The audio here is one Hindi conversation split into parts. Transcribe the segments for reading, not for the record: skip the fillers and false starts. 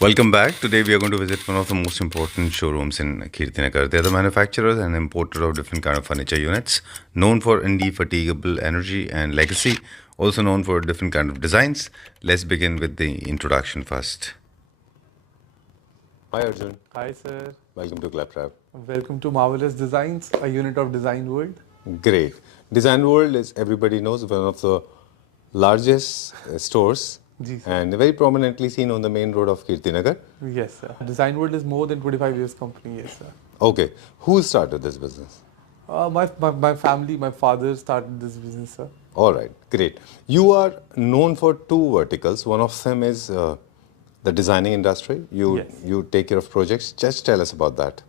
Welcome back. Today we are going to visit one of the most important showrooms in Kirtinagar. They are the manufacturers and importer of different kind of furniture units, known for indefatigable energy and legacy, also known for different kind of designs. Let's begin with the introduction first. Hi Arjun, Hi, sir. welcome to Claptrap. Welcome to Marvelous Designs, a unit of Design World. Great. Design World is, everybody knows, one of the largest stores Ji, sir. and very prominently seen on the main road of Kirtinagar. Yes, sir. Design World is more than 25 years company, yes, sir. Okay, who started this business? My family, my father started this business, sir. All right, great. You are known for two verticals. One of them is the designing industry. Yes. You take care of projects. Just tell us about that.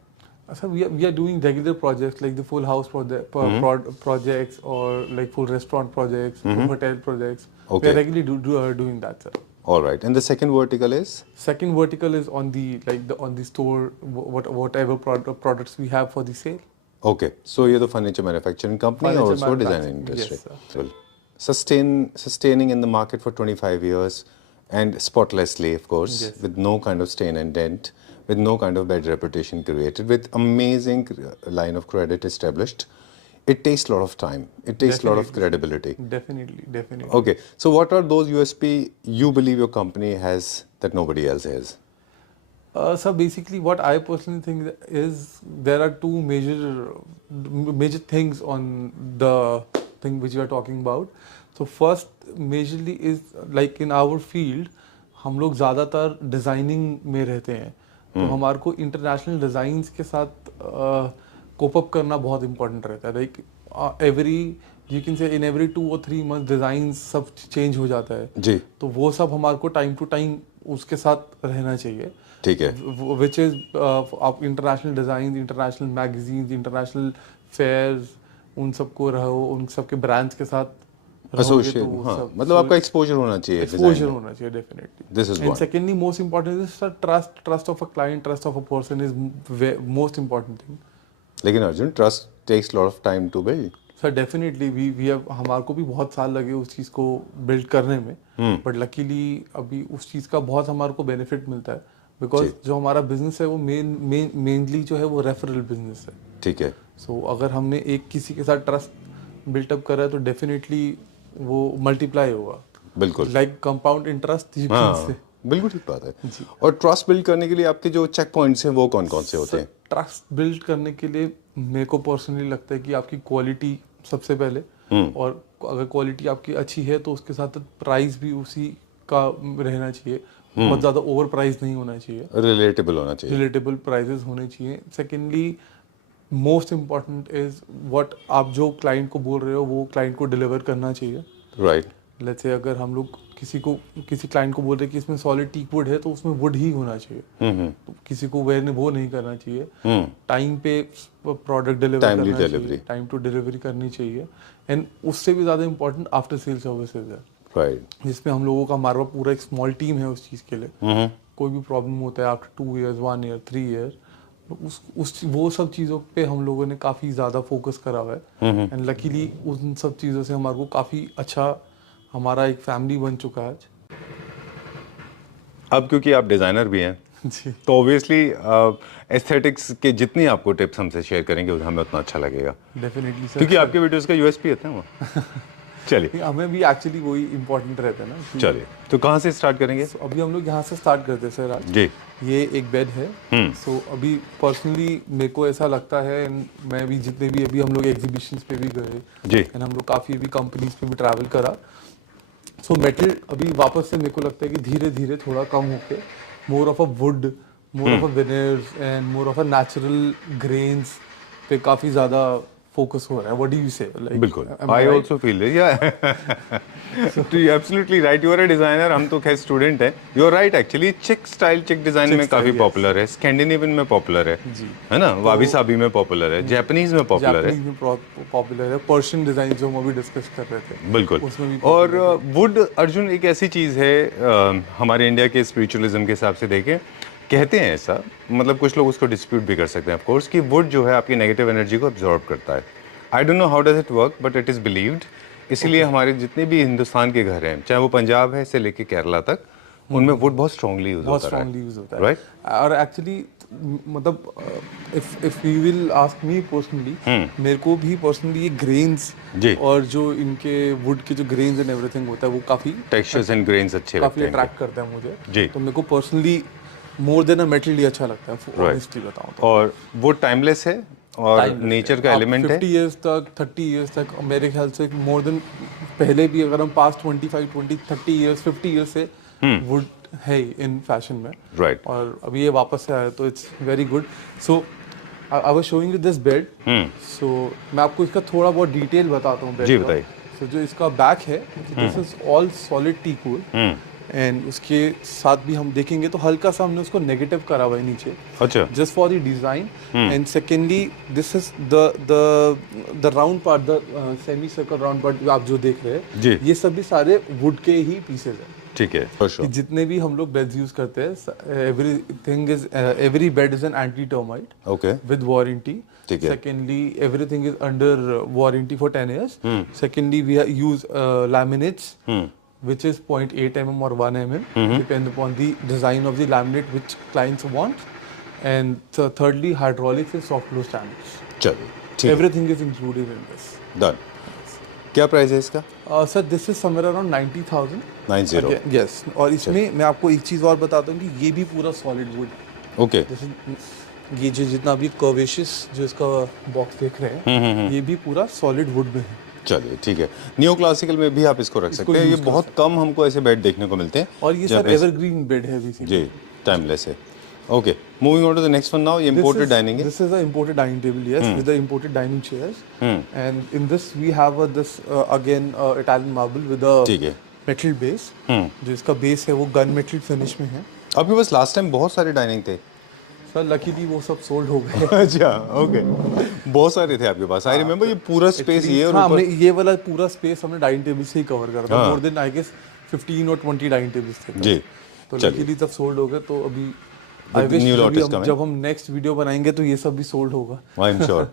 Sir, we are doing regular projects like the full house projects or like full restaurant projects, full hotel projects. Okay. We are regularly doing that, sir. All right, and the second vertical is? Second vertical is on the store, whatever products we have for the sale. Okay, so you're the furniture manufacturing company, Furniture also designing manufacturing, industry. yes, sir. Well, sustaining in the market for 25 years and spotlessly, of course, Yes. with no kind of stain and dent, with no kind of bad reputation created, with amazing line of credit established. It takes a lot of time. It takes a lot of Definitely. credibility. Definitely. Okay, so what are those USP you believe your company has that nobody else has? So basically, what I personally think is there are two major things on the thing which you are talking about. So first, majorly is like in our field, हम लोग ज़्यादातर डिज़ाइनिंग में रहते हैं, तो हमारे को इंटरनेशनल डिज़ाइंस के साथ कोप अप करना बहुत इम्पोर्टेंट रहता है. Like every you can say in every 2 or 3 months design सब चेंज हो जाता है. जी. तो वो सब हमारे को टाइम टू टाइम उसके साथ रहना चाहिए. ठीक है. Which is आप international design, international magazines, international fairs, उन सबको रहो, उन सबके ब्रांड्स के साथ एसोसिएट, हाँ, मतलब आपका एक्सपोजर होना चाहिए. एक्सपोजर होना चाहिए definitely. This is and one. Secondly most important is trust of a client, trust of a person is most important thing. लेकिन Arjun, trust takes lot of time to build. Sir definitely we have, हमारे को भी बहुत साल लगे उस चीज़ को बिल्ड करने में, बट लकीली अभी उस चीज़ का बहुत हमारे को बेनिफिट मिलता है, बिकॉज जो हमारा बिजनेस है वो मेनली जो है वो रेफरल बिजनेस है. ठीक है. सो अगर हमने एक किसी के साथ ट्रस्ट बिल्टअप करा है तो डेफिनेटली वो मल्टीप्लाई होगा. बिल्कुल. Like compound interest you can हाँ, से. बिल्कुल ठीक बात है. और ट्रस्ट बिल्ड करने के लिए आपके जो चेक पॉइंट्स हैं वो कौन कौन से होते हैं? ट्रस्ट बिल्ड करने के लिए मेरे को पर्सनली लगता है कि आपकी क्वालिटी सबसे पहले, और अगर क्वालिटी आपकी अच्छी है तो उसके साथ प्राइस भी उसी का रहना चाहिए. बहुत ज़्यादा ओवर प्राइस नहीं होना चाहिए, रिलेटेबल होना चाहिए. रिलेटेबल प्राइसेस होने चाहिए. Secondly most important is what आप जो क्लाइंट को बोल रहे हो वो क्लाइंट को डिलीवर करना चाहिए. राइट. लेट्स से अगर हम लोग किसी क्लाइंट को बोल रहे हैं कि इसमें सॉलिड टीक वुड है तो उसमें वुड ही होना चाहिए. तो किसी को वो नहीं करना चाहिए. टाइम पे प्रोडक्ट डिलीवर करना चाहिए, टाइम टू डिलीवरी करनी चाहिए. एंड उससे भी ज़्यादा इम्पोर्टेंट आफ्टर सेल सर्विसेज है. राइट. जिसमें हम लोगों का हमारा पूरा एक स्मॉल टीम है उस चीज़ के लिए. कोई भी प्रॉब्लम होता है आफ्टर 2 years, 1 year, 3 years, वो सब चीज़ों पे हम लोगों ने काफ़ी ज़्यादा फोकस करा हुआ है. एंड लकीली उन सब चीज़ों से हमारे को काफ़ी अच्छा हमारा एक फैमिली बन चुका है आज. अब क्योंकि आप डिज़ाइनर भी हैं जी. तो ऑब्वियसली एस्थेटिक्स के जितनी आपको टिप्स हमसे शेयर करेंगे हमें उतना अच्छा लगेगा, डेफिनेटली सर. क्योंकि आपके वीडियोस का यूएसपी होता है वो. चलिए. हमें भी एक्चुअली वही इम्पोर्टेंट रहता है ना. चलिए, तो कहाँ से स्टार्ट करेंगे? So, अभी हम लोग यहाँ से स्टार्ट करते हैं सर आज. जी. ये एक बेड है. सो अभी पर्सनली मेरे को ऐसा लगता है, and मैं भी जितने भी अभी हम लोग एग्जीबिशंस पे भी गए जी. एंड हम लोग काफ़ी अभी कंपनीज पे भी ट्रैवल करा. सो मेटल अभी वापस से मेरे को लगता है कि धीरे धीरे थोड़ा कम होके more of a wood, more of a veneers and more of a natural grains पे काफ़ी ज़्यादा फोकस हो रहा है. What do you say? Like बिल्कुल. I also feel it. Yeah absolutely right. You are a designer, हम तो खैर स्टूडेंट हैं. You are right. Actually chic style, chic design में काफी पॉपुलर है. स्कैंडिनेवियन में पॉपुलर है ना. वाबी साबी में पॉपुलर है. जापानीज में पॉपुलर है. पॉपुलर है. पर्शियन डिजाइन जो हम अभी डिस्कस कर रहे थे बिल्कुल. उसमें भी. और वुड अर्जुन एक ऐसी चीज है, हमारे इंडिया के स्पिरिचुअलिज्म के हिसाब से देखें, कहते हैं ऐसा, मतलब कुछ लोग उसको डिस्प्यूट भी कर सकते हैं ऑफ कोर्स, कि वुड जो है आपकी नेगेटिव एनर्जी को अब्जॉर्ब करता है. I don't know how does it work, but it is believed. इसीलिए हमारे जितने भी हिंदुस्तान के घर हैं, चाहे वो पंजाब है से लेके केरला तक, उनमें वुड बहुत स्ट्रांगली यूज बहुत होता है, स्ट्रांगली यूज होता है राइट? और एक्चुअली मतलब if you will ask me personally, मेरे को भी पर्सनली ये ग्रेन्स जी। और जो इनके वुड के जो ग्रेन्स एंड एवरीथिंग होता है वो काफी टेक्सचर्स एंड ग्रेन्स अच्छे काफी लगते हैं अट्रैक्ट करता है मुझे। जी। तो मेरे को personally more than a metal ये अच्छा लगता है, ऑनेस्टली बताऊं तो। और वो टाइमलेस है और Timeless नेचर है। का आप एलिमेंट है। 50 इयर्स तक, 30 इयर्स तक, मेरे ख्याल से मोर देन, पहले भी अगर हम पास्ट 25, 20, 30 इयर्स, 50 इयर्स से वुड है इन फैशन में, राइट। और अभी ये वापस से आया तो it's very good. So I was showing you this bed. So मैं आपको इसका थोड़ा बहुत डिटेल बताता हूँ बेड जी, का। बताइए। सो जो इसका बैक है, this is all solid teak wood, and उसके साथ भी हम देखेंगे तो हल्का सा हमने उसको नेगेटिव करा हुआ है नीचे, अच्छा। just for the design. And secondly, this is the round part, the semi-circle round part आप जो देख रहे हैं, जी। ये सभी सारे wood के ही pieces हैं। ठीक है, for sure. कि जितने भी हम लोग बेड्स यूज करते हैं, every bed is an anti-termite Okay. with warranty. ठीक है। Secondly, everything is under warranty for 10 years. Secondly, we use laminates, which is 0.8 mm or 1 mm, depend upon the design of the laminate which clients want. And thirdly, hydraulics and soft close standards. चलिए, ठीक है, Everything is included in this. Done. क्या प्राइस है इसका? Sir, this is somewhere around 90,000. 90। Again, yes. और इसमें मैं आपको एक चीज़ और बताता हूँ कि ये भी पूरा सॉलिड वुड है। ओके। जैसे ये जो जितना भी कर्वेशियस जो इसका बॉक्स देख रहे हैं, ये भी पूरा सॉलिड वुड में है। चलिए, ठीक है। नियो क्लासिकल में भी आप इसको रख सकते हैं। ये use कर बहुत कम हमको ऐसे बेड देखने को मिलते हैं। और ये जहाँ सर पे- एवरग्रीन बेड है बेसिकली। जी, टाइमलेस है। Okay, moving on to the next one now. ये इंपोर्टेड डाइनिंग है। This is an imported dining table, yes, with the imported dining chairs. And in this we have this again Italian marble with a ठीक है। metal base. जो इसका बेस है वो गन मेटल फिनिश में है। आपके पास लास्ट टाइम बहुत सारे डाइनिंग थे। सर लकीली वो सब सोल्ड हो गए। अच्छा, ओके। बहुत सारे थे आपके पास। आई रिमेम्बर ये पूरा स्पेस ये और हाँ, ऊपर हमने ये वाला पूरा स्पेस हमने डाइनिंग टेबल से ही कवर करा था। मोर देन आई गेस 15 और 20 डाइनिंग टेबल्स थे। जी। तो चलिए। लकीली तब सोल्ड हो गए। तो अभी The I wish new lot is coming. जब हम नेक्स्ट वीडियो बनाएंगे तो ये सब भी सोल्ड होगा। I am sure.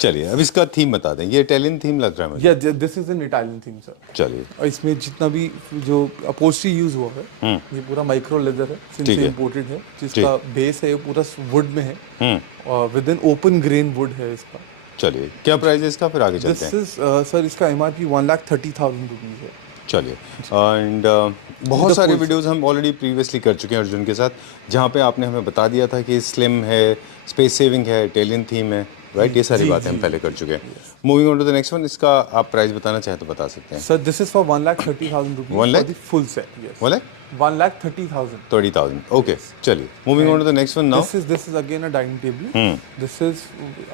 चलिए, अब इसका थीम बता दें। ये इटालियन थीम लग रहा है मुझे। या this is an Italian theme sir. चलिए, और इसमें जितना भी जो अपोस्ट्री यूज हुआ है, ये पूरा माइक्रो लेदर है, सिंस ठीक है। इंपोर्टेड है, जिसका बेस है पूरा वुड में है, और with an open grain would है इसका। चलिए, क्या प्राइस है इसका? फिर आगे चलते दिस हैं। इज सर इसका MRP 1,30,000 रुपीज है। चलिए, एंड बहुत सारे वीडियोस हम ऑलरेडी प्रीवियसली कर चुके हैं अर्जुन के साथ, जहाँ पे आपने हमें बता दिया था कि स्लिम है, स्पेस सेविंग है, इटालियन थीम है, राइट? ये सारी बातें हम पहले कर चुके हैं। Moving on to the next one. इसका आप प्राइस बताना चाहें तो बता सकते हैं। Sir this is for 1,30,000 rupees 1 lakh? For the full set. Yes, बोले 1,30,000। 30,000। ओके, चलिए, moving on to the next one now. This is again a dining table. This is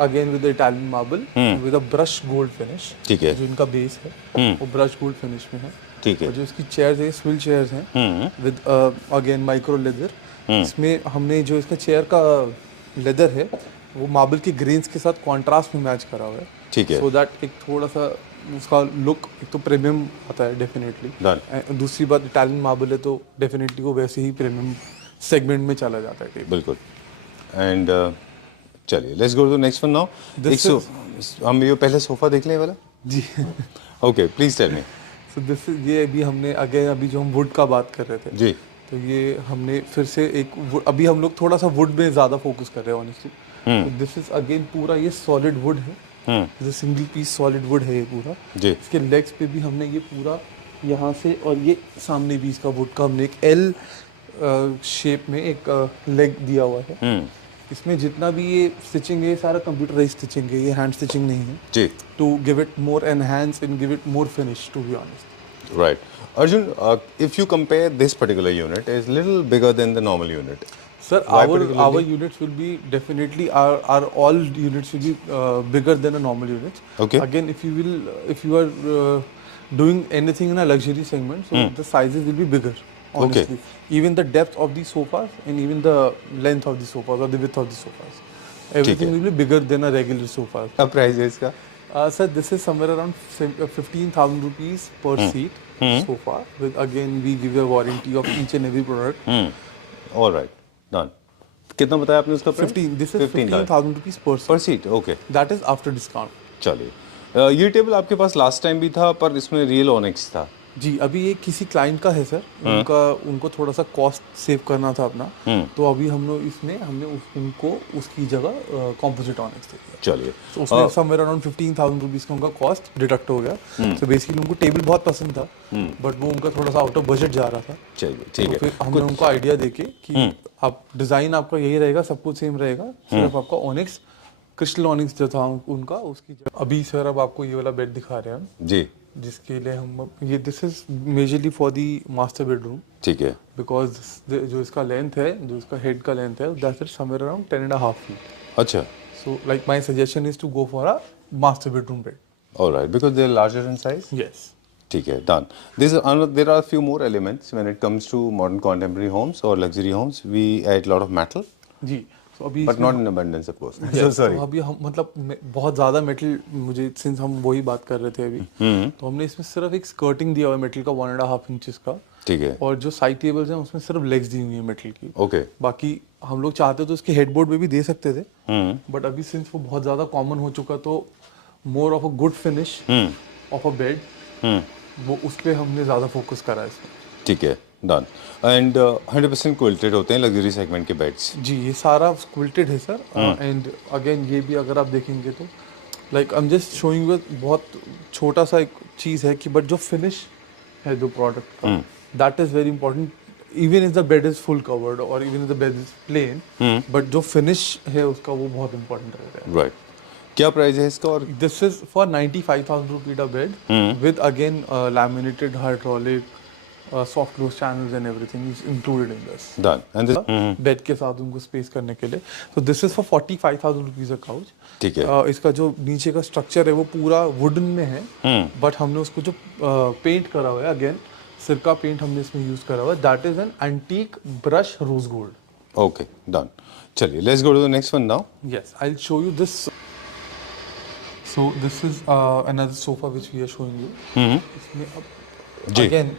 again with the Italian marble with a brushed gold finish. ठीक है। जो इनका बेस है वो brushed gold finish में है। ठीक है। और जो इसकी चेयर्स है स्विल चेयर्स हैं विद अगेन माइक्रो लेदर। इसमें हमने जो इसका चेयर का लेदर है वो मार्बल के ग्रेन्स के साथ कॉन्ट्रास्ट में मैच करा हुआ है। ठीक है। सो दैट एक थोड़ा सा उसका लुक एक तो प्रीमियम आता है डेफिनेटली। Done. दूसरी बात इटालियन मार्बल है तो डेफिनेटली वो वैसे ही प्रीमियम सेगमेंट में चला जाता है टेबल। बिल्कुल। एंड चलिए, let's go to the next one now. This हम ये पहले सोफा देख लें वाला। जी। Okay, please tell me. So this is ये अभी हमने अभी जो हम वुड का बात कर रहे थे, जी। तो ये हमने फिर से अभी हम लोग थोड़ा सा वुड में ज़्यादा फोकस कर रहे हैं ऑनेस्टली। तो दिस इज अगेन पूरा ये सॉलिड वुड है, सिंगल पीस सॉलिड वुड है ये पूरा। जी। इसके लेग्स पे भी हमने ये पूरा यहाँ से और ये सामने भी इसका वुड का हमने एक एल शेप में एक लेग दिया हुआ है। इसमें जितना भी ये स्टिचिंग है ये सारा कंप्यूटराइज स्टिचिंग है, ये हैंड स्टिचिंग नहीं है। जी। To give it more enhance and give it more finish, to be honest. Right. Arjun, if you compare this particular unit, is little bigger than the normal unit. Sir, Why our particularly? units will be definitely our all units will be bigger than a normal unit. Okay. Again, if you are doing anything in a luxury segment, so the sizes will be bigger. Honestly, even the depth of the sofas and even the length of the sofas or the width of the sofas, everything will be bigger than a regular sofa. क्या प्राइस है इसका? Sir, this is somewhere around 15,000 rupees per seat sofa. With again, we give a warranty of each and every product. All right, done. कितना बताया आपने उसका price? 15. This is 15,000 rupees per seat. पर seat. Okay, That is after discount. चलिए। ये टेबल आपके पास लास्ट टाइम भी था पर इसमें रियल ऑनिक्स था। जी, अभी ये किसी क्लाइंट का है सर, उनको थोड़ा सा कॉस्ट सेव करना था अपना, तो अभी हमने उनको उसकी जगह कॉम्पोजिट ऑनिक्स दे दिया। चलिए तो उसमें समवेयर अराउंड 15,000 रुपीज़ का उनका कॉस्ट डिडक्ट हो गया। तो बेसिकली उनको टेबल बहुत पसंद था, बट वो उनका थोड़ा सा आउट ऑफ बजट जा रहा था। चलिए ठीक तो है। फिर हमने उनको आइडिया देके कि आप डिज़ाइन आपका यही रहेगा, सब कुछ सेम रहेगा, सिर्फ आपका ऑनिक्स क्रिस्टल ऑनिक्स जो था उनका उसकी जगह। अभी सर अब आपको ये वाला बेड दिखा रहे हैं हम, जी जिसके लिए हम ये this is majorly for the master bedroom, ठीक है। बिकॉज जो इसका लेंथ है, जो इसका हेड का लेंथ है, that is somewhere around 10.5 feet। अच्छा, so like my suggestion is to go for a master bedroom bed. Alright, because they are larger in size. Yes, ठीक है, done. There are a few more elements when it comes to modern contemporary homes or luxury homes. We add a lot of metal, जी। तो अभी but इसमें not in abundance, of course. Yes, So sorry. तो अभी हम मतलब बहुत ज़्यादा मेटल, मुझे सिंस हम वही बात कर रहे थे अभी, तो हमने इसमें सिर्फ एक स्कर्टिंग दिया हुआ है मेटल का 1.5 इंचेस का, ठीक है, और जो साइड टेबल्स हैं उसमें सिर्फ लेग्स दी हुई है मेटल की। ओके, बाकी हम लोग चाहते तो इसके हेडबोर्ड में भी दे सकते थे, बट अभी सिंस वो बहुत ज़्यादा कॉमन हो चुका, तो मोर of a good finish of a bed, वो उस पर हमने ज़्यादा फोकस करा है इसमें। ठीक है, डन। एंड 100% क्विल्टेड होते हैं लग्जरी सेगमेंट के बेड्स। जी, ये सारा क्विल्टेड है सर। एंड अगेन ये भी अगर आप देखेंगे तो like I am just showing you, बहुत छोटा सा एक चीज़ है कि बट जो फिनिश है जो प्रोडक्ट का, that is very important. Even if the bed is full covered और even if the bed is plain, but जो फिनिश है उसका वो बहुत इंपॉर्टेंट रहेगा। राइट, क्या प्राइस है इसका? और this is for 95,000 rupees a bed with again laminated hydraulic soft close channels and everything is included in this. Done. And bed के साथ उनको स्पेस करने के लिए, तो this is for 45,000 rupees a couch. ठीक है, इसका जो नीचे का स्ट्रक्चर है वो पूरा वुडन में है, बट हमने उसको जो पेंट करा हुआ है, अगेन सिरका पेंट हमने इसमें यूज करा हुआ है, that is an antique brush rose gold. Okay, done. चलिए, let's go to the next one now. Yes, I will show you this. So this is another sofa which we are showing you. इसमें अब जी। अगेन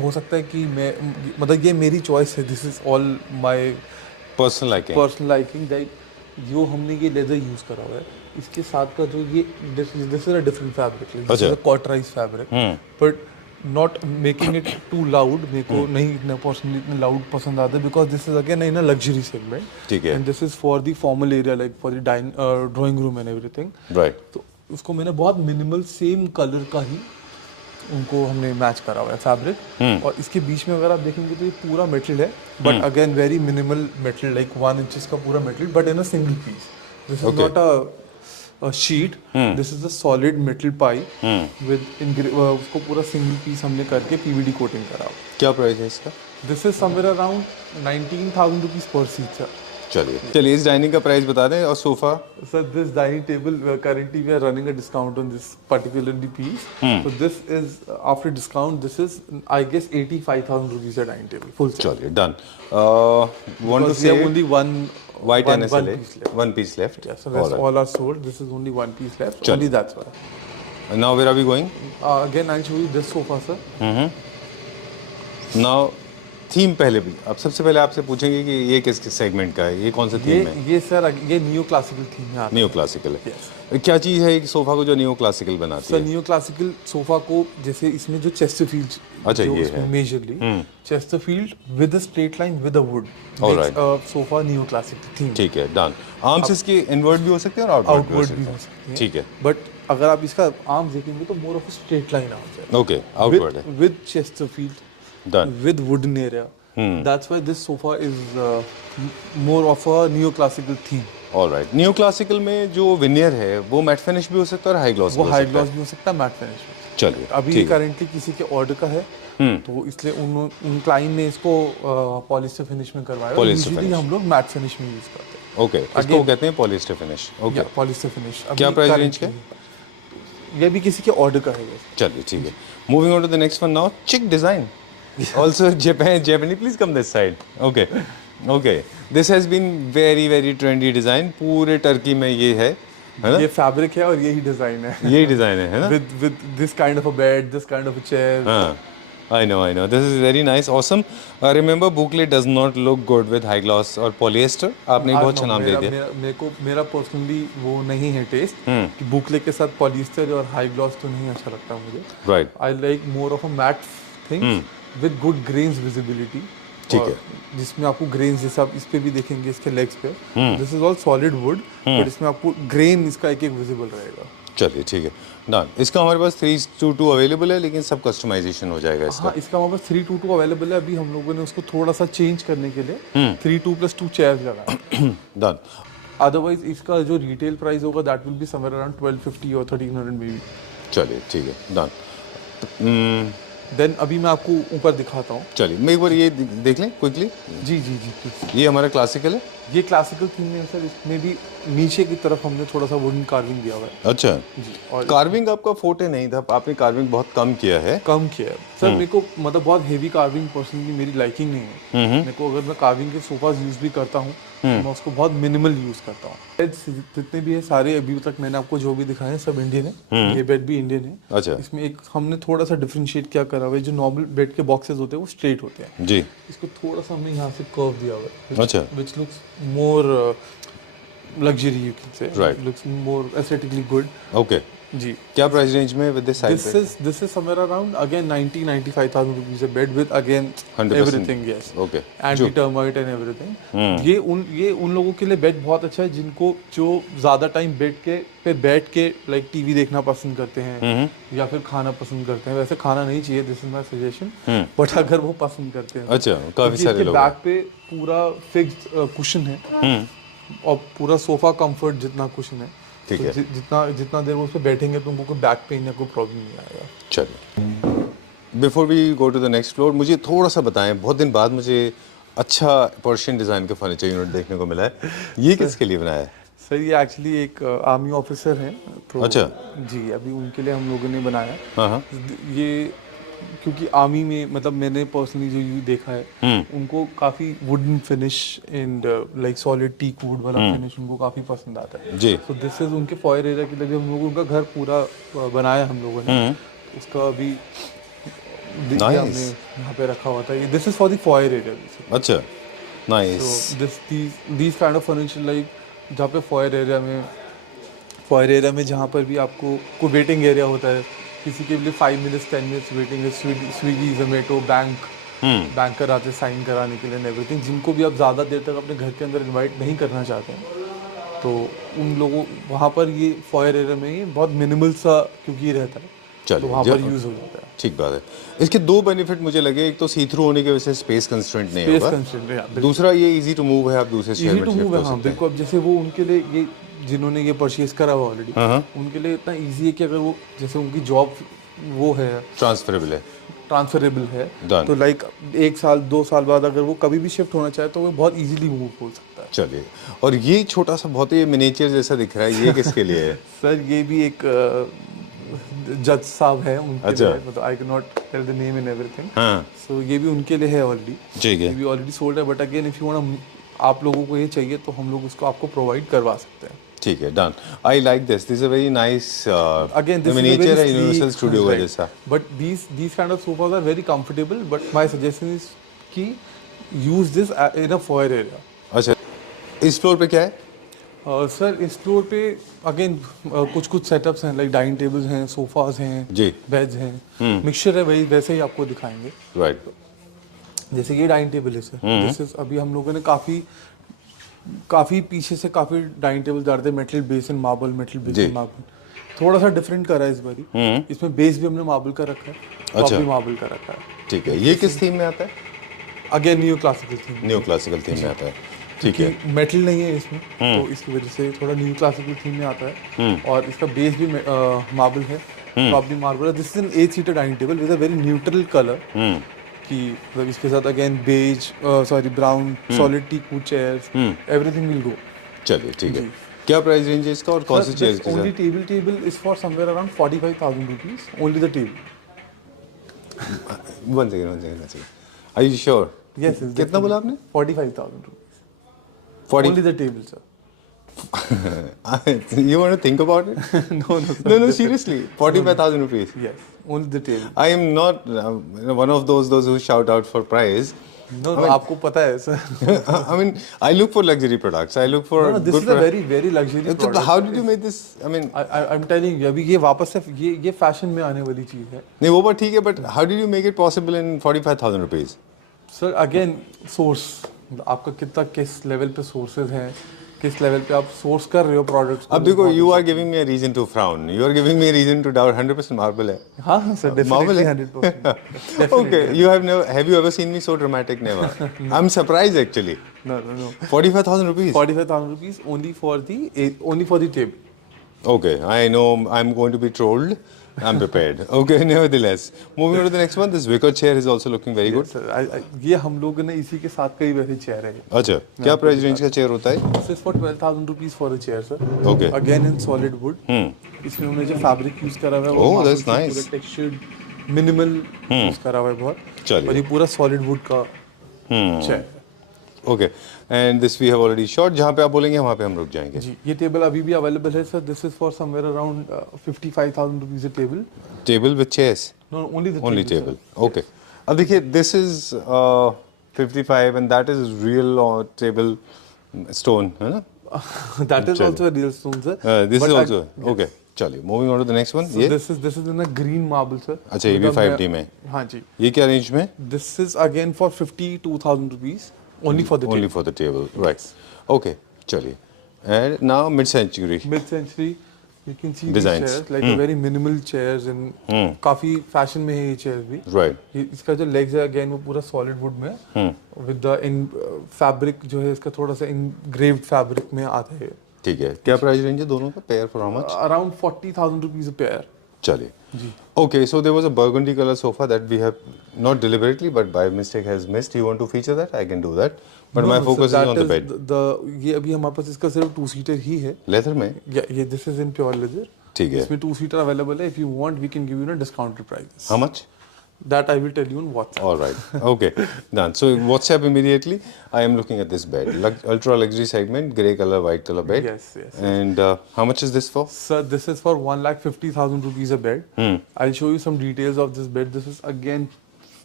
हो सकता है कि मैं मतलब ये मेरी चॉइस है, this is all my personal liking that जो हमने ये लेदर यूज करा हुआ है, इसके साथ का जो ये this is a different fabric, this is a cauterize fabric, but not making it too loud. मेरे को नहीं इतना पर्सनली इतना लाउड पसंद आता है, because this is again in a luxury segment, ठीक है, and this is for the formal area, like for the drawing room and everything. Right. तो उसको मैंने बहुत मिनिमल सेम कलर का ही उनको हमने मैच करा हुआ है फैब्रिक, और इसके बीच में अगर आप देखेंगे तो ये पूरा मेटल है, but again very minimal metal, like 1 inches का पूरा metal, but in a single piece. This is not a sheet, this is a solid metal pipe with उसको पूरा सिंगल पीस हमने करके पीवीडी कोटिंग करा हुआ। क्या प्राइस है इसका? This is somewhere around 19,000 rupees per seat sir. चलिए इस डाइनिंग का प्राइस बता दें, और sofa? Sir, this dining table, currently we are running a discount on this particularly piece. So this is after discount. This is I guess 85,000 rupees a dining table full set. चलिए, done. Want to Because we have say only one white one NSLA, piece left. one piece left. Yeah, so rest Alright. all are sold. This is only one piece left. Chalo. Only that's why. Now where are we going? Again, I'll show you this sofa, sir. Now theme पहले भी, अब सबसे पहले आपसे पूछेंगे कि ये किस सेगमेंट का है, ये कौन सा थीम है? ये सर ये नियो क्लासिकल थीम है। नियो क्लासिकल है। Yes. क्या चीज़ है एक सोफा को जो नियो क्लासिकल बनाती सर है? नियो क्लासिकल सोफा को, जैसे इसमें जो चेस्टरफील्ड, अच्छा, जो ये इसमें है। Majorly Chesterfield with a straight line with a would, Alright. Sofa neo classical theme. ठीक है, डन। आर्म्स इसके इनवर्ट भी हो सकते हैं और आउटवर्ड भी हो सकते हैं। ठीक है, बट अगर आप इसका आर्म देखेंगे तो more of straight line arms है, ओके, आउटवर्ड है। With Chesterfield, done. With wooden area. That's why this sofa is more of a neo classical theme. Alright. Neo classical में जो विनियर है वो मैट फिनिश भी हो सकता है और हाई ग्लॉस वो भी हो हाई सकता है। ग्लॉस भी हो सकता है, मैट फिनिश भी। चलिए, अभी ठीक है। करेंटली किसी के ऑर्डर का है, तो इसलिए उन क्लाइंट ने इसको पॉलिस्टर फिनिश में करवाया। Polyester usually finish. हम लोग मैट फिनिश में यूज करते हैं। ओके, इसको कहते हैं polyester finish. Okay, polyester finish. क्या प्राइस रेंज का? ये भी किसी के ऑर्डर का है। चलिए, ठीक है। Moving on to the next one now, chic design, also Japanese, please come this side. Okay, this has been very trendy design, पूरे टर्की में ये है ना? ये फैब्रिक है और यही डिजाइन है। यही डिजाइन है ना? with this kind of a bed, this kind of a chair. हाँ, I know. This is very nice, awesome. Remember, Boucle does not look good with high gloss or polyester. आपने एक बहुत अच्छा नाम दे दिया. मेरा पर्सनली वो नहीं है टेस्ट कि बुकले के साथ पॉलिएस्टर और हाई ग्लॉस तो नहीं अच्छा लगता मुझे. Right. I like more of a matt thing with good grains visibility. ठीक है. जिसमें आपको ग्रेन्स जैसे आप इस पे भी देखेंगे इसके लेग्स पे, this is all solid wood, but इसमें आपको ग्रेन इसका एक एक विजिबल रहेगा. चलिए ठीक है डन. इसका हमारे पास 322 अवेलेबल है, लेकिन सब कस्टमाइजेशन हो जाएगा इसका. हाँ, इसका हमारे पास 322 अवेलेबल है. अभी हम लोगों ने उसको थोड़ा सा चेंज करने के लिए 32+2 चेयर्स लगाए. डन. अदरवाइज इसका जो रिटेल प्राइस होगा that will be somewhere around 1250 और 1300 मे बी. चलिए ठीक है डन. देन अभी मैं आपको ऊपर दिखाता हूँ. चलिए मैं एक बार ये देख लें क्विकली. Ji please. ये हमारा क्लासिकल है. ये क्लासिकल थीम है सर. इसमें भी नीचे की तरफ हमने थोड़ा सा वुडन कार्विंग दिया हुआ है. अच्छा जी. और कार्विंग आपका फोटे नहीं था, आपने कार्विंग बहुत कम किया है. कम किया है सर. मेरे को मतलब बहुत हेवी कार्विंग पर्सनली मेरी लाइकिंग नहीं है. मेरे को अगर मैं कार्विंग के सोफाज यूज भी करता हूँ तो मैं उसको बहुत मिनिमल यूज करता हूँ. बेड्स जितने भी है सारे अभी तक मैंने आपको जो भी दिखाए हैं सब इंडियन है. ये बेड भी इंडियन है. अच्छा. इसमें एक हमने थोड़ा सा डिफरेंशिएट क्या करा हुआ है. जो नॉर्मल बेड के बॉक्सेस होते हैं वो स्ट्रेट होते हैं जी. इसको थोड़ा सा हमने यहाँ से कर्व दिया हुआ है. अच्छा. Which looks more luxury, you can say. Right. It looks more aesthetically good. Okay. जी. क्या प्राइस रेंज में with this size? This is somewhere around again 90,000-95,000 rupees a bed with again 100%. everything. Yes. Okay. Anti termite and everything. ये उन लोगों के लिए बेड बहुत अच्छा है जिनको जो ज्यादा टाइम बेड के पे बैठ के लाइक टीवी देखना पसंद करते हैं या फिर खाना पसंद करते हैं. वैसे खाना नहीं चाहिए, this is my suggestion, but अगर वो पसंद करते हैं. अच्छा. काफी सारे लोग. बैक पे पूरा फिक्स्ड कुशन है और पूरा सोफा कंफर्ट जितना कुशन है. ठीक है. जितना देर वो उस पर बैठेंगे तो उनको कोई बैक पेन या कोई प्रॉब्लम नहीं आएगा. चलिए before we go to the next floor, मुझे थोड़ा सा बताएं, बहुत दिन बाद मुझे अच्छा पर्शियन डिज़ाइन का फर्नीचर यूनिट देखने को मिला है. ये किसके लिए बनाया है? सर ये एक्चुअली एक आर्मी ऑफिसर हैं तो. अच्छा. जी अभी उनके लिए हम लोगों ने बनाया. हाँ. ये क्योंकि आर्मी में मतलब मैंने पर्सनली जो यू देखा है उनको काफी wooden finish and like solid teak wood वाला फिनिश उनको काफी पसंद आता है जी. सो दिस इज उनके फॉयर एरिया के लिए हम लोगों का घर पूरा बनाया हम लोगों ने. उसका अभी हमने यहाँ पे रखा हुआ था. This is for the foyer area. अच्छा nice. So this kind of furniture like जहाँ पे फॉयर एरिया में जहाँ पर भी आपको कोई वेटिंग एरिया होता है किसी के लिए 5 मिनट्स 10 मिनट्स वेटिंग है. स्विगी जोमेटो बैंकर आते साइन कराने के लिए एंड एवरीथिंग. जिनको भी आप ज़्यादा देर तक अपने घर के अंदर इनवाइट नहीं करना चाहते हैं तो उन लोगों वहाँ पर ये फॉयर एरिया में ये बहुत मिनिमल सा क्योंकि ये रहता है तो वहाँ पर यूज़ हो जाता है. ठीक बात है. इसके दो बेनिफिट मुझे लगे. एक तो सी थ्रू होने की वजह से स्पेस कंस्ट्रेंट नहीं होगा. दूसरा ये इजी टू मूव है, आप दूसरे शहर में शिफ्ट हो सकते हैं. बिल्कुल. अब जैसे वो उनके लिए ये जिन्होंने ये परचेज करा हुआ ऑलरेडी उनके लिए इतना इजी है कि अगर वो जैसे उनकी जॉब वो है ट्रांसफरेबल है तो लाइक 1 साल 2 साल बाद अगर वो कभी भी शिफ्ट होना चाहे तो वो बहुत इजीली मूव हो सकता है. चलिए. और ये छोटा सा बहुत ही मिनिएचर जैसा दिख रहा है, ये किसके लिए है? सर ये भी एक जज साहब है उनके लिए. मतलब I can not tell the name and everything. So ये भी उनके लिए है ऑलरेडी. ठीक है. ये भी ऑलरेडी सोल्ड है but again if you want आप लोगों को ये चाहिए तो हम लोग उसको आपको प्रोवाइड करवा सकते हैं. ठीक है done. I like this a very nice again this miniature है यूनिवर्सल स्टूडियो का जैसा. But these kind of sofas are very comfortable but my suggestion is कि use this in a foyer area. अच्छा. इस फ्लोर पे क्या है? सर इस फ्लोर पे अगेन कुछ सेटअप्स हैं लाइक डाइनिंग टेबल्स हैं, सोफाज हैं जी, बेड्स हैं, मिक्सचर है वही वैसे ही आपको दिखाएंगे. राइट. जैसे ये डाइनिंग टेबल है सर. दिस इज अभी हम लोगों ने काफ़ी पीछे से काफ़ी डाइनिंग टेबल डालते हैं मेटल बेस एंड मार्बल. थोड़ा सा डिफरेंट करा है इस बारी. इसमें बेस भी हमने मार्बल का रखा है. अच्छा. भी मार्बल का रखा है. ठीक है. ये किस थीम में आता है? अगेन न्यू क्लासिकल थीम में आता है. ठीक है. मेटल नहीं है इसमें तो इसकी वजह से थोड़ा न्यू क्लासिकल थीम में आता है. और इसका बेस भी मार्बल है, टॉप भी मार्बल है. This is an eight seater dining table with a very neutral colour कि मतलब इसके साथ again beige brown solid teak wood chairs everything will go. चलिए ठीक है. क्या प्राइस रेंज है इसका और कौन सी चेयर्स के साथ? Only table is for somewhere around 45,000 rupees only the table. One second. Are you sure? Yes. कितना बोला आपने? 45,000 rupees. 40 only the table sir. You want to think about it? No, no, sir. No, seriously. 45,000 rupees. Yes, only the table. I am not one of those who shout out for price. No, no, आपको पता है sir. I mean, I look for luxury products. I look for No, no, this good is a very, very luxury So product. how did you make this? I mean, I'm telling you, अभी ये वापस से ये फैशन में आने वाली चीज है. नहीं वो बात ठीक है, but how did you make it possible in 45,000 rupees? Sir again source, आपका कितना किस लेवल पे सोर्सेज हैं, किस लेवल पे आप सोर्स कर रहे हो प्रोडक्ट्स. अब देखो, you are giving me a reason to frown. You are giving me a reason to doubt. 100% marble है. हाँ सर, Marvel डेफिनेटली है. 100%. Okay, have you ever seen me so dramatic? Never. I'm surprised actually. No, no, no. 45,000 rupees. 45,000 rupees only for the table. Okay, I know I'm going to be trolled. I'm prepared. Okay, nevertheless. Moving on to the next one. This wicker chair is also looking very good. Sir ये हम लोगों ने इसी के साथ कई वैसे चेयर है. अच्छा, क्या प्राइस रेंज का चेयर होता है? This is for 12,000 rupees for a chair, sir. Okay. Again in solid wood. इसमें उन्होंने जो फैब्रिक यूज करा हुआ है Oh, marble that's से nice. पूरा टेक्सचर्ड मिनिमल यूज करा हुआ है बहुत. चलिए. और ये पूरा सॉलिड वुड का चेयर है. Okay, and this we have already shot. जहाँ पे आप बोलेंगे वहाँ पे हम रुक जाएंगे. जी, ये टेबल अभी भी अवेलेबल है sir. This is for somewhere around 55,000 rupees a table. Table with chairs. No, only the Only table. table. Okay. अब देखिए, this is 55 and that is real table stone, है ना? sir. That is चलिए. also a real stone, sir. This But is I- also okay. चलिए, moving on to the next one. So ये this is in a green marble, sir. अच्छा, ये भी 5D में. हाँ जी. ये क्या रेंज में? This is again for 52,000 rupees. Only for the Only table. for the table, right? Okay, चलिए. And now mid-century. Mid-century, you can see Designs. these chairs, like a very minimal chairs and काफी फैशन में है ये chairs भी. Right. इसका जो legs है again वो पूरा solid wood में है. With the in fabric जो है इसका थोड़ा सा engraved fabric में आता है. ठीक है. क्या प्राइस रेंज है दोनों का? Pair for how much? Around 40,000 rupees a pair. चलिए. Okay, so there was a burgundy color sofa that we have not deliberately but by mistake has missed. You want to feature that? I can do that. But my No, focus so is on that the bed. ये अभी हमारे पास इसका सिर्फ 2-seater ही है. Leather में? ये this is in pure leather. ठीक है. इसमें 2-seater available है. If you want, we can give you a discounted prices. How much? That I will tell you on WhatsApp. All right. Okay. Done. So WhatsApp immediately. I am looking at this bed. Ultra luxury segment, grey color, white color bed. Yes, yes. And how much is this for? Sir, this is for 1,50,000 rupees a bed. I'll show you some details of this bed. This is again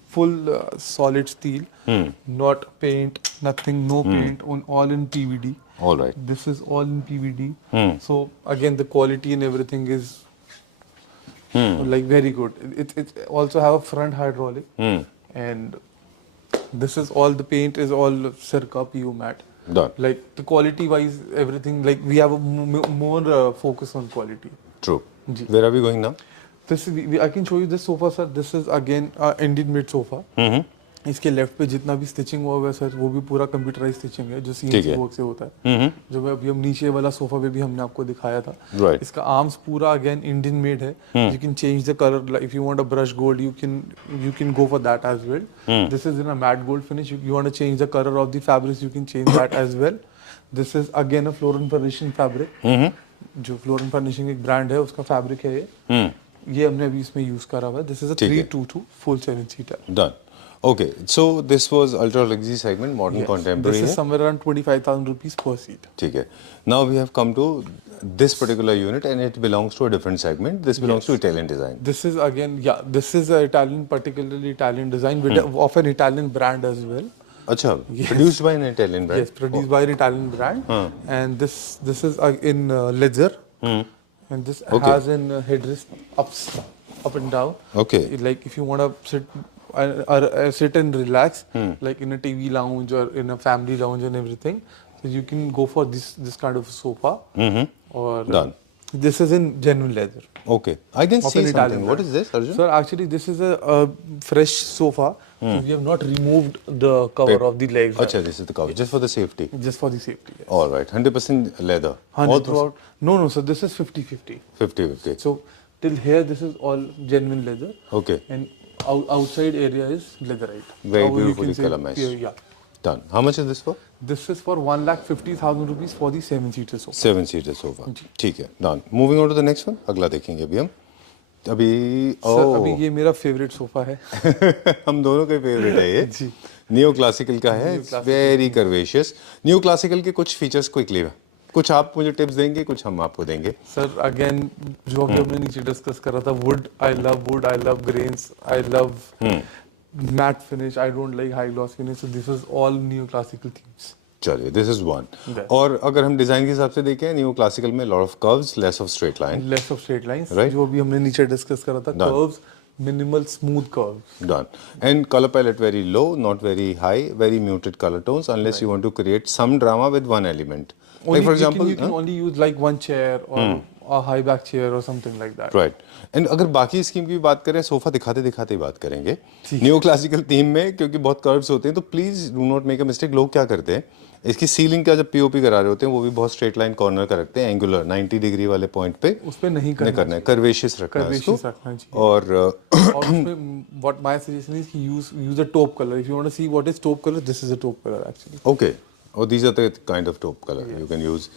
full solid steel, not paint, nothing, no paint, all in PVD. All right. This is all in PVD. So again, the quality and everything is like very good. It also have a front hydraulic, and this is all the paint is all Circa PU matte. Done. Like the quality wise, everything like we have a more focus on quality. True. जी. Where are we going now? This is, I can show you this sofa, sir. This is again Indian made sofa. इसके लेफ्ट पे जितना भी स्टिचिंग हुआ है सर वो भी पूरा कंप्यूटराइज स्टिचिंग है जो सीएनसी वर्क से होता है. जो अभी हम नीचे वाला सोफा पे भी हमने आपको दिखाया था. Right. इसका आर्म्स पूरा अगेन इंडियन मेड है. You can change the colour if you want a brush gold you can go for that as well. This is in a matte gold finish. You want to change the colour of the fabrics you can change that as well. This is again a floral furnishing fabric. जो फ्लोरल फर्निशिंग एक ब्रांड है उसका फैब्रिक है ये हमने अभी इसमें यूज करा हुआ है. This is a 322 full 7-seater. Done. Okay, so this was ultra luxury segment, modern contemporary. This is है. somewhere around 25,000 rupees per seat. ठीक है. Now we have come to this particular unit and it belongs to a different segment. This belongs to Italian design. This is again, this is a Italian, particularly Italian design with of an Italian brand as well. अच्छा, produced by an Italian brand. Yes, produced by an Italian brand. And this is in leather. And this has an headrest up and down. Okay. Like if you want to sit and relax, like in a TV lounge or in a family lounge and everything, so you can go for this kind of sofa. Or Done. This is in genuine leather. Okay. I can Of see an something. Italian What brand. is this, Arjun? Sir, actually this is a fresh sofa. So we have not removed the cover of the legs. अच्छा, this is the cover. Just for the safety. Just for the safety. Yes. All right. 100% leather. 100 All throughout. No, sir, this is 50-50. 50-50. So till here this is all genuine leather. Okay. And outside area is leatherite. Very How you beautifully can say color matched. Yeah. Done. How much is this for? This is for 1,50,000 rupees for the 7-seater sofa. 7-seater sofa. ठीक है. Done. Moving on to the next one. अगला देखेंगे अभी हम. अभी Sir, अभी ये मेरा favorite sofa है. हम दोनों का फेवरेट है ये. नियो क्लासिकल का है. वेरी कर्वेशियस. नियो क्लासिकल के कुछ फीचर्स क्विकली कुछ आप मुझे टिप्स देंगे, कुछ हम आपको देंगे. सर अगेन जो अभी हमने नीचे डिस्कस करा था, would, I love grains, I love matte finish, I don't like high gloss finish, so this is all new classical themes. चलिए, दिस इज वन. Yes. और अगर हम डिजाइन के हिसाब से देखें, न्यू क्लासिकल में lot of curves, less of straight line. Less of straight lines, Right. जो अभी हमने नीचे डिस्कस करा था, Done. Curves, minimal smooth curves. Done. And color palette very low, not very high, very muted color tones, unless you want to create some drama with one element. Like for example, you can only use like one chair or a high back chair or something like that. Right. And अगर बाकी स्कीम की भी बात करें, सोफा दिखाते दिखाते ही बात करेंगे न्यू क्लासिकल थीम में, क्योंकि बहुत कर्व्स होते हैं, तो please do not make a mistake. लोग क्या करते हैं, इसकी सीलिंग का जब पीओपी करा रहे होते हैं, वो भी बहुत स्ट्रेट लाइन कॉर्नर का रखते हैं, एंगुलर 90 डिग्री वाले पॉइंट पे उस पे नहीं करना है, कर्वेशियस रखना है इसको. रखना चाहिए. और और उसमें what my suggestion is कि use a taupe color. If you want to see what is taupe color, this is a taupe color actually. okay, oh, these are the kind of taupe color you can use.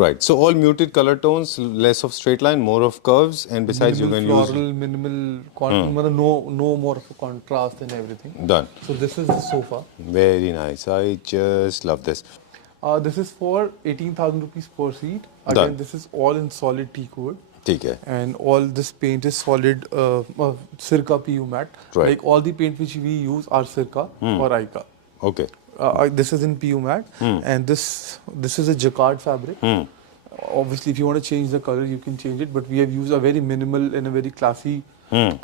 Right, so all muted color tones, less of straight line, more of curves, and besides you can Minimal floral, use minimal no more of a contrast and everything. done. So this is the sofa. Very nice, I just love this. This is for 18,000 rupees per seat. Done. Again, this is all in solid teak wood. ठीक है. And all this paint is solid Sirca PU matte. Right. Like all the paint which we use are Sirca or Ica. Okay. This is in PU matte, and this is a jacquard fabric. Obviously, if you want to change the color, you can change it. But we have used a very minimal and a very classy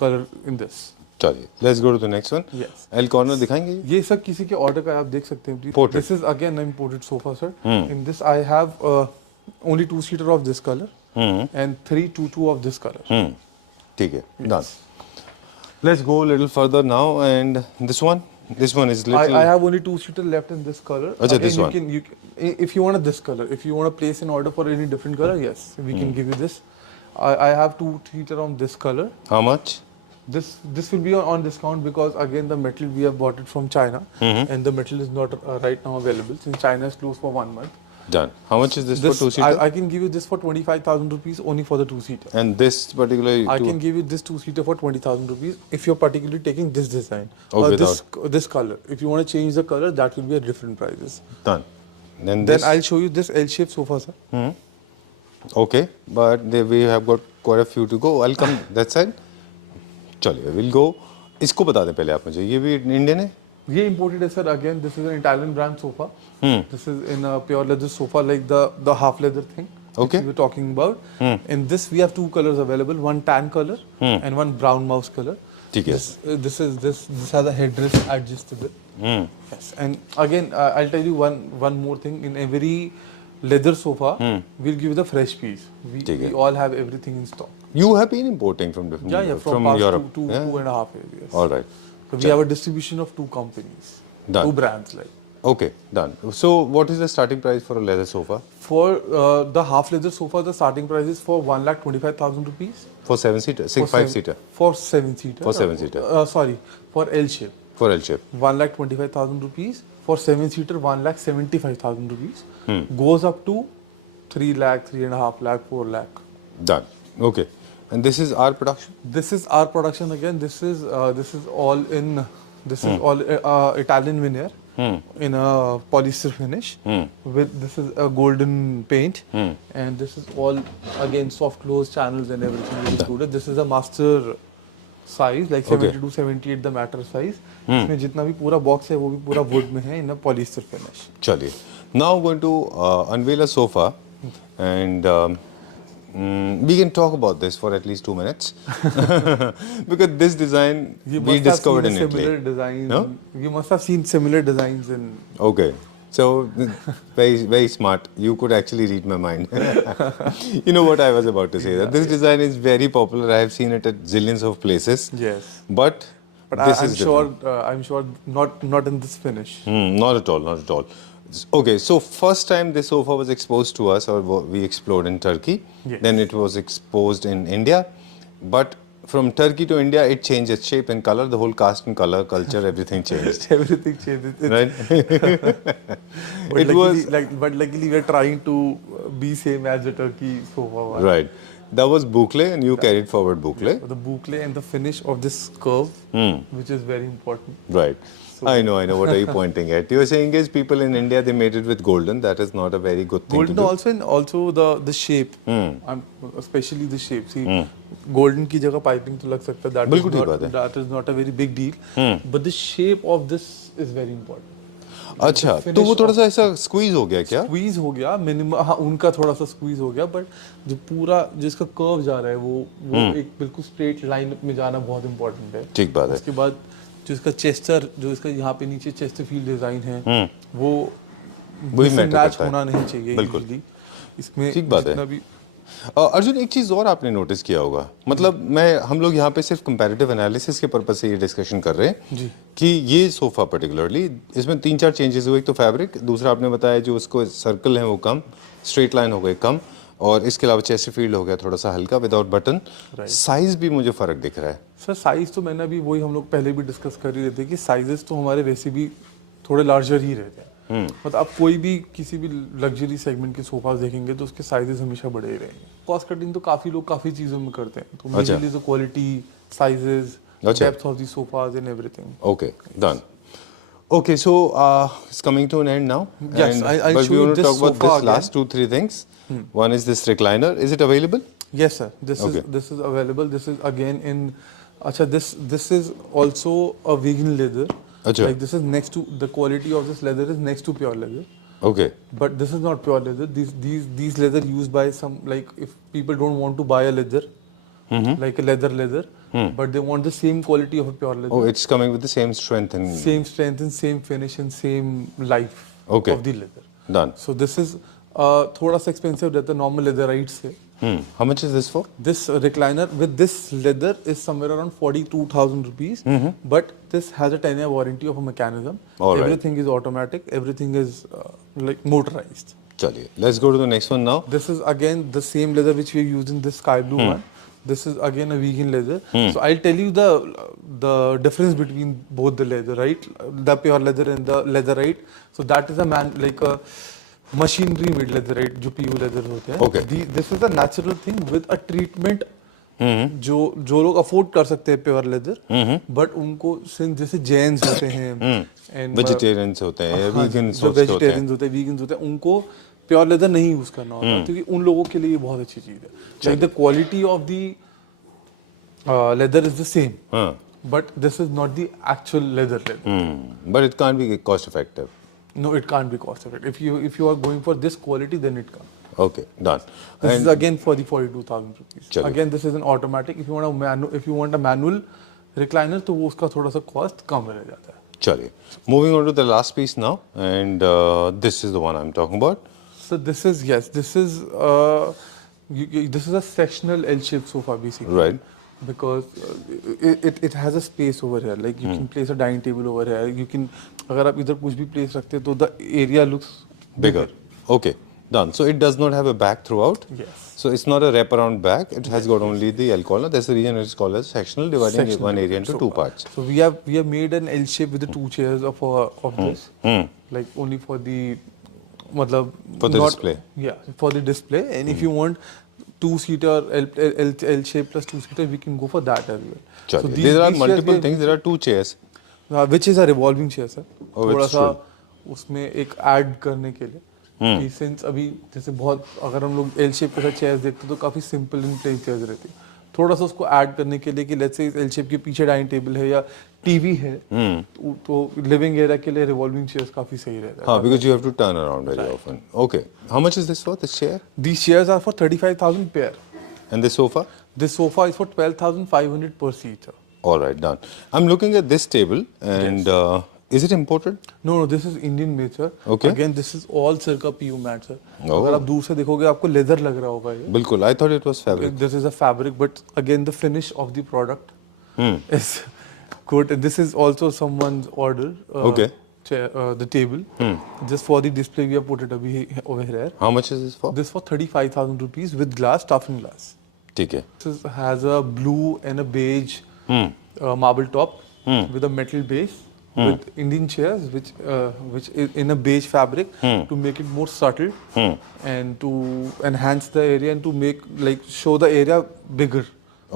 color in this. चलिए, let's go to the next one. Yes. L corner दिखाएंगे? ये सब किसी के ऑर्डर का आप देख सकते हैं please. Portrait. This is again an imported sofa, sir. In this I have only two-seater of this color and 322 of this color. ठीक है, done. Let's go a little further now, and this one is little. I have only two-seater left in this color. अच्छा, Again, this one. If you want this color, if you want to place an order for any different color, yes, we can give you this. I have two-seater on this color. How much? This will be on discount because again the metal we have bought it from China and the metal is not right now available since China is closed for 1 month. Done. How much is this for two-seater? I can give you this for 25,000 rupees only for the two-seater. And this particular I can give you this two-seater for 20,000 rupees if you're particularly taking this design Oh, or without. this color. If you want to change the color, that will be at different prices. done. Then Then this. I'll show you this L-shaped sofa, sir. Okay, but we have got quite a few to go. I'll come that side. चलिए, we'll go. इसको बता दें पहले आप मुझे, ये भी इंडियन है? ये imported है sir. Again, this is an Italian brand sofa. This is in a pure leather sofa, like the half leather thing. Okay. Which we were talking about. In this we have two colors available, one tan color and one brown mouse color. ठीक है. This has a headrest adjustable. Yes. And again, I'll tell you one more thing. In every leather sofa, we'll give you the fresh piece. ठीक है. We all have everything in stock. You have been importing from different Yeah, from past Europe. two yeah? 2.5 years. All right. So we have a distribution of two companies, Done. two brands like. Okay, done. So what is the starting price for a leather sofa? For the half leather sofa, the starting price is for 1,25,000 rupees. For 7-seater, For 5-seater. For 7-seater. For 7-seater. Sorry, for L shape. For L shape. 1,25,000 rupees. For 7-seater, 1,75,000 rupees. Goes up to 3 lakh, 3.5 lakh, 4 lakh. Done. Okay. And this is our production? This is our production again. This is all in. This is all Italian veneer in a polyester finish. With this is a golden paint, and this is all again soft close channels and everything is included. This is a master size, like 70 to 78 the matter size. इसमें जितना भी पूरा बॉक्स है वो भी पूरा वुड में है in a polyester finish. चलिए. Now going to unveil a sofa, and we can talk about this for at least 2 minutes because this design You we must discovered have in seen Italy. similar designs. No? You must have seen similar designs in. Okay. So very smart. You could actually read my mind. You know what I was about to say. That this design is very popular. I have seen it at zillions of places. Yes. But this I'm is sure. different. I'm sure not in this finish. Not at all. Not at all. Okay, so first time this sofa was exposed to us, or we explored in Turkey. Yes. Then it was exposed in India, but from Turkey to India, it changed its shape and color. The whole caste and color, culture, everything changed. Everything changes. Right? But It was but luckily we're trying to be same as the Turkey sofa one. right. That was boucle, and you carried forward boucle. The boucle and the finish of this curve, which is very important. Right. So I know. What are you pointing at? You're saying is people in India they made it with golden. That is not a very good thing golden to do. also, and also the shape, especially the shape. See, golden की जगह piping तो लग सकता है. बिल्कुल ठीक बात है. That is not a very big deal. But the shape of this is very important. अच्छा, तो वो थोड़ा सा ऐसा स्क्वीज हो गया क्या? स्क्वीज हो गया मिनिमम. हाँ, उनका थोड़ा सा स्क्वीज हो गया, बट जो पूरा जिसका कर्व जा रहा है वो एक बिल्कुल स्ट्रेट लाइन में जाना बहुत इंपॉर्टेंट है. ठीक बात है. उसके बाद जो इसका चेस्टर, जो इसका यहाँ पे नीचे चेस्टरफील्ड डिजाइन है, वो मैच होना नहीं चाहिए. बिल्कुल इसमें ठीक बात है. अर्जुन, एक चीज और आपने नोटिस किया होगा, मतलब हम लोग यहाँ पे सिर्फ कंपैरेटिव एनालिसिस के पर्पस से ये डिस्कशन कर रहे हैं जी. कि ये सोफा पर्टिकुलरली इसमें 3-4 चेंजेस हुए. एक तो फैब्रिक, दूसरा आपने बताया जो उसको सर्कल है वो कम, स्ट्रेट लाइन हो गए कम, और इसके अलावा चेस्टरफील्ड हो गया थोड़ा सा हल्का विदाउट बटन. साइज भी मुझे फर्क दिख रहा है. सर साइज तो मैंने अभी वही हम लोग पहले भी डिस्कस कर ही रहे थे कि साइजेस तो हमारे वैसे भी थोड़े लार्जर ही रहते हैं. मतलब आप कोई भी किसी भी लग्जरी सेगमेंट के सोफास देखेंगे तो उसके साइजेस हमेशा बड़े ही रहेंगे. कॉस्ट कटिंग तो काफी लोग काफी चीजों में करते हैं, तो majorly the quality, sizes, depth of the sofas and everything. Okay, done. Okay, so it's coming to an end now. Yes, and, I'll but show we you want to this talk about sofa this last 2-3 things. One is this recliner. Is it available? Yes, sir. This Okay. is available. This is again in. Acha, this is also a vegan leather. Acha. Like this is next to the quality of this leather is next to pure leather. Okay. But this is not pure leather. These leather used by some, like if people don't want to buy a leather, like a leather, but they want the same quality of a pure leather. Oh, it's coming with the same strength and same finish and same life Okay. of the leather. done. So this is थोड़ा सा expensive रहता है normal leatherite से. How much is this for? This recliner with this leather is somewhere around 42,000 rupees. But this has a 10-year warranty of a mechanism. All right. Everything is automatic. Everything is like motorized. चलिए, let's go to the next one now. This is again the same leather which we used in this sky blue one. This is again a vegan leather. So I'll tell you the difference between both the leather, right? The pure leather and the leatherite. So that is a machinery made leatherite, जो PU leather होते हैं. Okay. This is a natural thing with a treatment. जो लोग अफोर्ड कर सकते हैं प्योर लेदर, बट उनको जैसे जैन्स होते हैं एंड वेजिटेरियंस होते हैं, वीगन्स जो वेजिटेरियंस होते हैं, वीगन्स होते हैं, उनको प्योर लेदर नहीं यूज करना होता, क्योंकि उन लोगों के लिए ये बहुत अच्छी चीज है. Like the quality of the leather is the same, but this is not the actual leather. But it can't be cost effective. No, it can't be cost effective. If you are going for this quality, then it can't. Okay, done. This is again for the 42,000 rupees. चलो. Again, this is an automatic. If you want a manual recliner, तो वो उसका थोड़ा सा cost कम रह जाता है. चलिए, moving on to the last piece now, and this is the one I'm talking about. So this is this is a sectional L-shaped sofa basically. Right. Because it has a space over here. Like you can place a dining table over here. You can, अगर आप इधर कुछ भी place रखते हैं तो the area looks Bigger. Okay, done. So it does not have a back throughout. Yes. So it's not a wraparound back. It has got only the L collar. That's the reason it's called as sectional, dividing Sectional. one area into two parts. So we have made an L shape with the two chairs of this, like only for the, मतलब For the not- display. Yeah, for the display. And if you want two-seater L shape plus two-seater, we can go for that as well. चलिए, there are chairs multiple we- things. There are two chairs. which is a revolving chair sir. Oh, थोड़ा it's सा true. उसमें एक ऐड करने के लिए कि सिंस अभी जैसे बहुत अगर हम लोग एल शेप के साथ चेयर्स देखते तो काफी सिंपल एंड प्लेन चेयर्स रहती है, थोड़ा सा उसको ऐड करने के लिए कि लेट्स से एल शेप के पीछे डाइनिंग टेबल है या टीवी है, तो लिविंग एरिया के लिए रिवॉल्विंग चेयर्स काफी सही रहता है. हाँ, because you have to turn around very often. Okay, how much is this for, this chair? These chairs are for 35,000 pair. And this sofa? This sofa is for 12,500 per seat. All right, done. I'm looking at this table, and is it imported? No, this is Indian made sir. Okay. Again, this is all circa PU mat sir. Oh. अगर आप दूर से देखोगे आपको लेदर लग रहा होगा ये. बिल्कुल. I thought it was fabric. This is a fabric, but again the finish of the product is good. This is also someone's order. Okay. Chair, the table. Just for the display, we have put it over here. How much is this for? This for 35,000 rupees with glass, toughened glass. ठीक है. This has a blue and a beige marble top with a metal base with Indian chairs, which is in a beige fabric to make it more subtle and to enhance the area and to make like show the area bigger.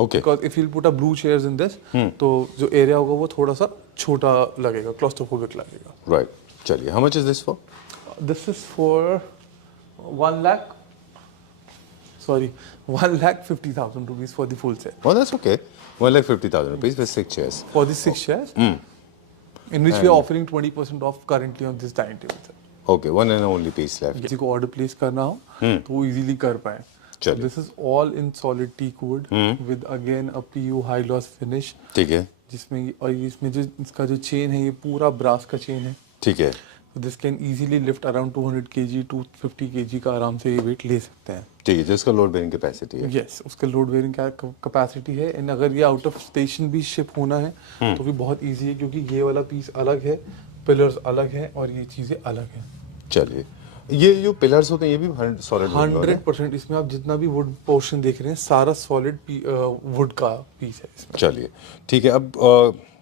Okay. Because if you put a blue chairs in this, तो जो area होगा वो थोड़ा सा छोटा लगेगा, क्लॉस्ट्रोफोबिक लगेगा. राइट, चलिए, how much is this for? This is for 1 lakh. Sorry, 1,50,000 rupees for the full set. Oh, that's okay. 1,50,000 rupees for 6 chairs. For the 6 chairs, in which we are offering 20% off currently on this dining table. Sir. Okay, one and only piece left. किसी को ऑर्डर प्लेस करना हो तो वो इजीली कर पाए. चलिए. This is all in solid teak wood with again a PU high gloss finish, ठीक है, जिसमें और इसमें जो इसका जो चेन है ये पूरा ब्रास का चेन है. ठीक है, this can easily lift around 200 kg 250 kg का आराम से ये वेट ले सकते हैं. ठीक है, जिसका लोड बेयरिंग कैपेसिटी है. यस, उसका लोड बेयरिंग कैपेसिटी है. एंड अगर ये आउट ऑफ स्टेशन भी शिप होना है तो भी बहुत इजी है, क्योंकि ये वाला पीस अलग है, पिलर्स अलग है और ये चीज़ें अलग हैं. चलिए, ये जो पिलर्स होते हैं ये भी सॉलिड 100% इसमें आप जितना भी वुड पोर्शन देख रहे हैं सारा सॉलिड वुड का पीस है इसमें. चलिए, ठीक है. अब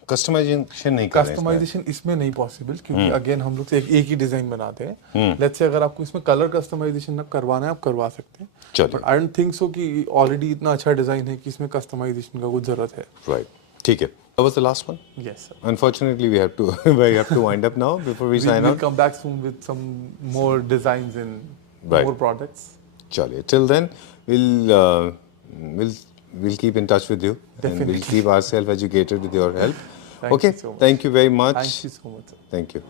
कस्टमाइजेशन नहीं कर रहे हैं कस्टमाइजेशन इसमें नहीं पॉसिबल, क्योंकि अगेन हम लोग एक ही डिजाइन बनाते हैं. लेट्स से अगर आपको इसमें कलर कस्टमाइजेशन करवाना है आप करवा सकते हैं. चलिए. But I don't think so कि ऑलरेडी इतना अच्छा डिजाइन है कि इसमें कस्टमाइजेशन का कुछ जरूरत है. राइट, ठीक है. That was the last one. Yes, sir. Unfortunately, we have to wind up now before we sign We'll out. come back soon with some more designs and Right. more products. Chaliye. Till then, we'll keep in touch with you, and we'll Definitely. keep ourselves educated with your help. Thank Okay. you so much. Thank you very much. Thank you so much, sir. Thank you.